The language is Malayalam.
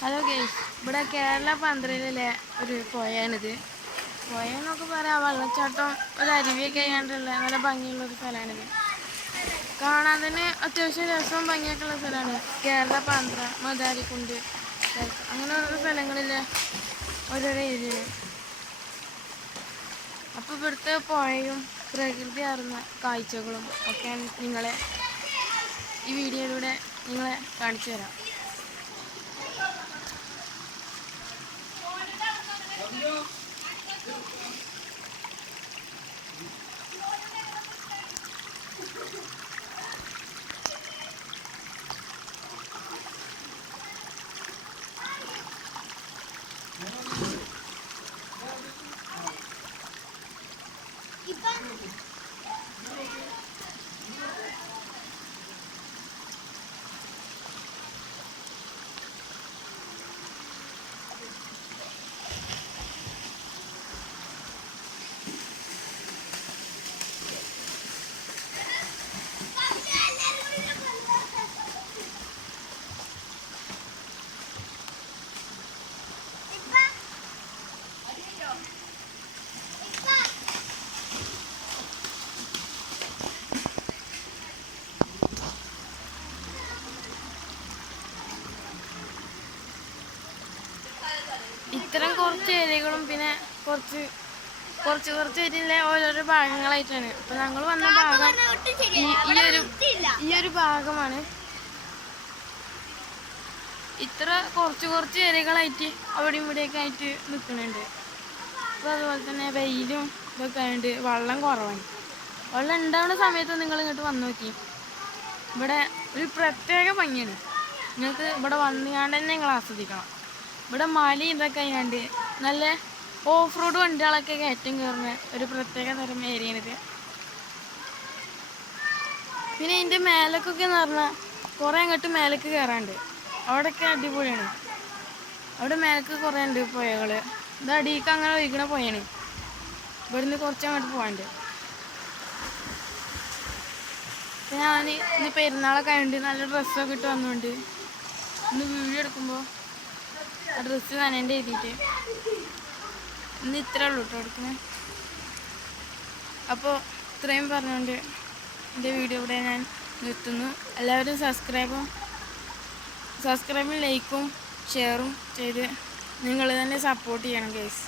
ഹലോ ഗേസ്, ഇവിടെ കേരള പന്ത്രണ്ടിലെ ഒരു പുഴയാണിത്. പുഴ എന്നൊക്കെ പറയാം, വെള്ളച്ചാട്ടം ഒരു അരുവിയൊക്കെ ആയിട്ടുള്ള നല്ല ഭംഗിയുള്ളൊരു സ്ഥലമാണിത്. കാണാൻ തന്നെ അത്യാവശ്യം രസവും ഭംഗിയൊക്കെ ഉള്ള സ്ഥലമാണ്. കേരള പാന്ത്ര, മദാരിക്കുണ്ട്, അങ്ങനെ ഓരോ സ്ഥലങ്ങളിലെ ഓരോരോ ഏരിയകൾ. അപ്പോൾ ഇവിടുത്തെ പുഴയും പ്രകൃതി ആർന്ന കാഴ്ചകളും ഒക്കെ നിങ്ങളെ ഈ വീഡിയോയിലൂടെ നിങ്ങളെ കാണിച്ചു തരാം. ഇത്തരം കുറച്ച് ഏരിയകളും പിന്നെ കുറച്ച് ഏരിയയിലെ ഓരോരോ ഭാഗങ്ങളായിട്ടാണ്. ഇപ്പൊ ഞങ്ങൾ വന്ന ഭാഗം ഈ ഒരു ഭാഗമാണ്. ഇത്ര കുറച്ച് ഏരിയകളായിട്ട് അവിടെ ഇവിടെയൊക്കെ ആയിട്ട് നിൽക്കുന്നുണ്ട്. അപ്പോൾ അതുപോലെ തന്നെ വെയിലും ഇതൊക്കെ ആയിട്ട് വെള്ളം കുറവാണ്. വെള്ളം ഉണ്ടാവുന്ന സമയത്ത് നിങ്ങൾ ഇങ്ങോട്ട് വന്ന് നോക്കി, ഇവിടെ ഒരു പ്രത്യേക ഭംഗിയാണ്. നിങ്ങൾക്ക് ഇവിടെ വന്നുകൊണ്ട് തന്നെ നിങ്ങൾ ആസ്വദിക്കണം. ഇവിടെ മല ഇതൊക്കെ ആയാണ്ട് നല്ല ഓഫ് റോഡ് വണ്ടികളൊക്കെ കയറ്റം കയറുന്ന ഒരു പ്രത്യേക തരം ഏരിയയാണിത്. പിന്നെ ഇതിൻ്റെ മേലേക്കൊക്കെ എന്ന് പറഞ്ഞാൽ കുറേ അങ്ങോട്ട് മേലേക്ക് കയറാണ്ട്, അവിടെയൊക്കെ അടിപൊളിയാണ്. അവിടെ മേലേക്ക് കുറേ ഉണ്ട് പുഴകൾ. ഇത് അടിയിലേക്ക് അങ്ങനെ ഒഴിക്കണ പുഴയാണ്. ഇവിടുന്ന് കുറച്ച് അങ്ങോട്ട് പോകാണ്ട്. ഞാൻ ഇന്ന് പെരുന്നാളൊക്കെ ആയതുകൊണ്ട് നല്ല ഡ്രസ്സൊക്കെ ഇട്ട് വന്നുകൊണ്ട് ഇന്ന് വീഡിയോ എടുക്കുമ്പോൾ ആ ഡ്രസ്സ് നനേൻ്റെ എഴുതിയിട്ട് ഇന്ന് ഇത്രേ ഉള്ളൂ കേട്ടോ എടുക്കുന്നത്. അപ്പോൾ ഇത്രയും പറഞ്ഞുകൊണ്ട് എൻ്റെ വീഡിയോ ഇവിടെ ഞാൻ നിർത്തുന്നു. എല്ലാവരും സബ്സ്ക്രൈബും ലൈക്കും ഷെയറും ചെയ്ത് നിങ്ങൾ തന്നെ സപ്പോർട്ട് ചെയ്യണം ഗൈസ്.